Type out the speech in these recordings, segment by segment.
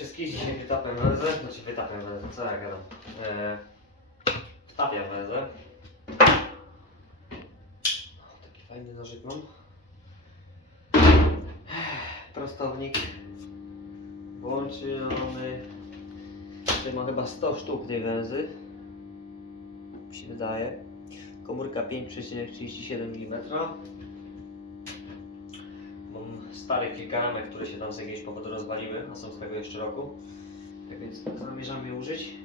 wszystkich dzisiaj wytapiam węzę, znaczy wytapiam węzę, co ja gadam? Eee, wtapiam węzę. O, taki fajny nożyk mam. Prostownik włączony. Tutaj ma chyba 100 sztuk tej węzy. Mi się wydaje. Komórka 5,37 mm. Stare kilka ramek, które się tam z jakiegoś powodu rozwaliły, a są z tego jeszcze roku. Tak więc zamierzam je użyć.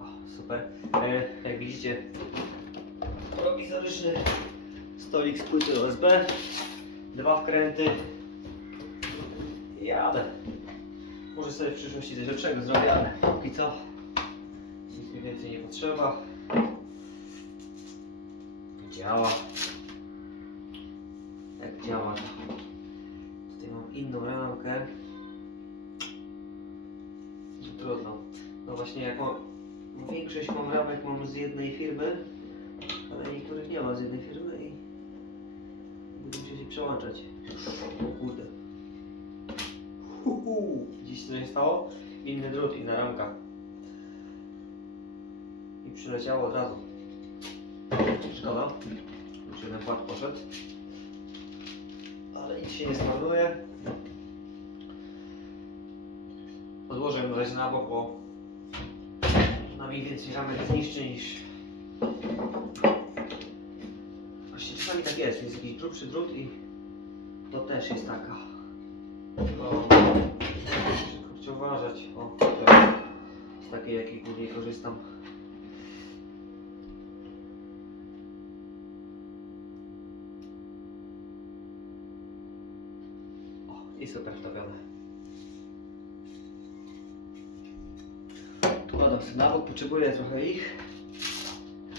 O, super. E, jak widzicie, prowizoryczny stolik z płyty USB, dwa wkręty jadę. Może sobie w przyszłości coś lepszego zrobię, ale póki co więcej nie potrzeba. Działa. Jak działa to. Tutaj mam inną ramkę. Trudno. No właśnie jak większość mam ramek mam z jednej firmy, ale niektórych nie ma z jednej firmy i będę musiał się przełączać. O kurde. Dziś co się stało? Inny drut, inna ramka. Przyleciało od razu. Szkoda. Już jeden płat poszedł. Ale nic się nie zmarnuje. Odłożę ją razie na bok, bo na mi więcej ramek zniszczy niż... Właśnie czasami tak jest, jest jakiś grubszy drut i to też jest taka. No, trzeba uważać. O, z takiej jakiej głównie korzystam. O, i super wtopione. Tu kładam sobie na bok, potrzebuję trochę ich.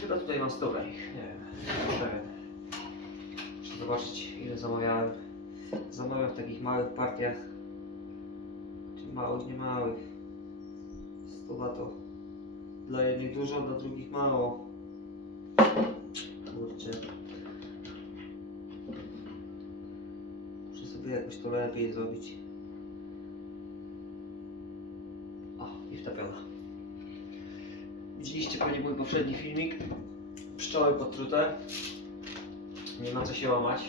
Chyba tutaj mam stówę ich, nie wiem. Muszę zobaczyć ile zamawiałem. Zamawiam w takich małych partiach. Czy małych, nie małych. Stuwa to dla jednych dużo, dla drugich mało. Jakoś to lepiej zrobić. O, i wtopiona. Widzieliście pewnie mój poprzedni filmik. Pszczoły podtrute. Nie ma co się łamać.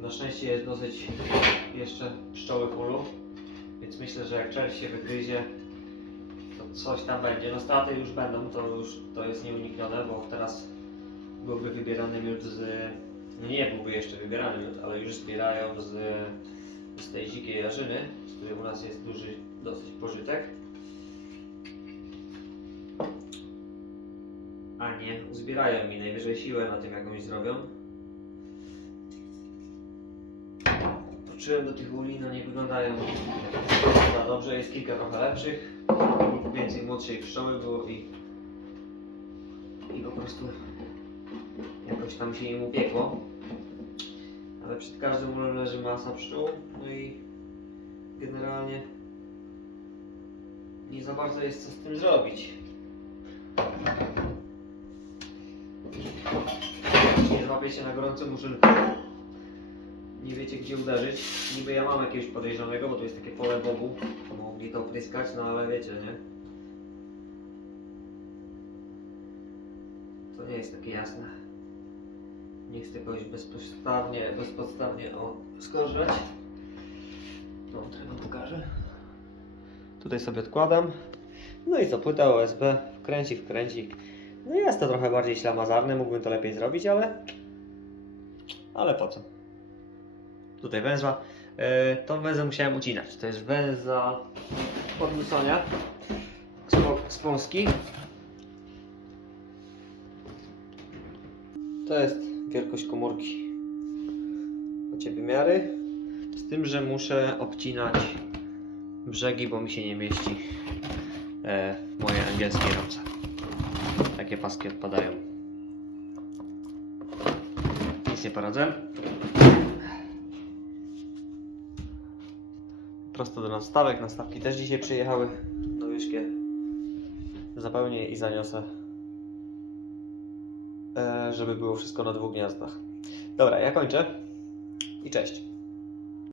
Na szczęście jest dosyć jeszcze pszczoły fullu, więc myślę, że jak czerw się wygryzie, to coś tam będzie. No straty już będą, to już to jest nieuniknione, bo teraz byłby wybierany miód z... Nie byłby jeszcze wybierany miód, ale już zbierają z, z tej dzikiej jarzyny, z której u nas jest duży dosyć pożytek. A nie, uzbierają mi najwyżej siłę na tym jakąś zrobią. Patrzyłem do tych uli, no nie wyglądają za dobrze, jest kilka trochę lepszych, więcej młodszej pszczoły było i, i po prostu jakoś tam się im upiekło. Ale przed każdym ulem leży masa pszczół, no i generalnie nie za bardzo jest co z tym zrobić. Nie złapiecie na gorącym muszynku nie wiecie gdzie uderzyć. Niby ja mam jakiegoś podejrzanego, bo to jest takie pole bogu. Mogli to pryskać, no ale wiecie, nie? To nie jest takie jasne. Nie chcę kogoś bezpodstawnie, bezpodstawnie o, skorżać. No, tego pokażę. Tutaj sobie odkładam. No i co, płyta USB, wkręcik, wkręcik. No jest to trochę bardziej ślamazarne, mógłbym to lepiej zrobić, ale... Ale po co? tutaj węzła. Yy, tą węzę musiałem ucinać. To jest węza podniecenia z, po- z Polski. To jest wielkość komórki. Macie wymiary. Z tym, że muszę obcinać brzegi, bo mi się nie mieści e, w mojej angielskiej ramce. Takie paski odpadają. Nic nie poradzę. prosto do nastawek. Nastawki też dzisiaj przyjechały do Łyżkie. Zapełnię i zaniosę żeby było wszystko na dwóch gniazdach. Dobra, ja kończę i cześć.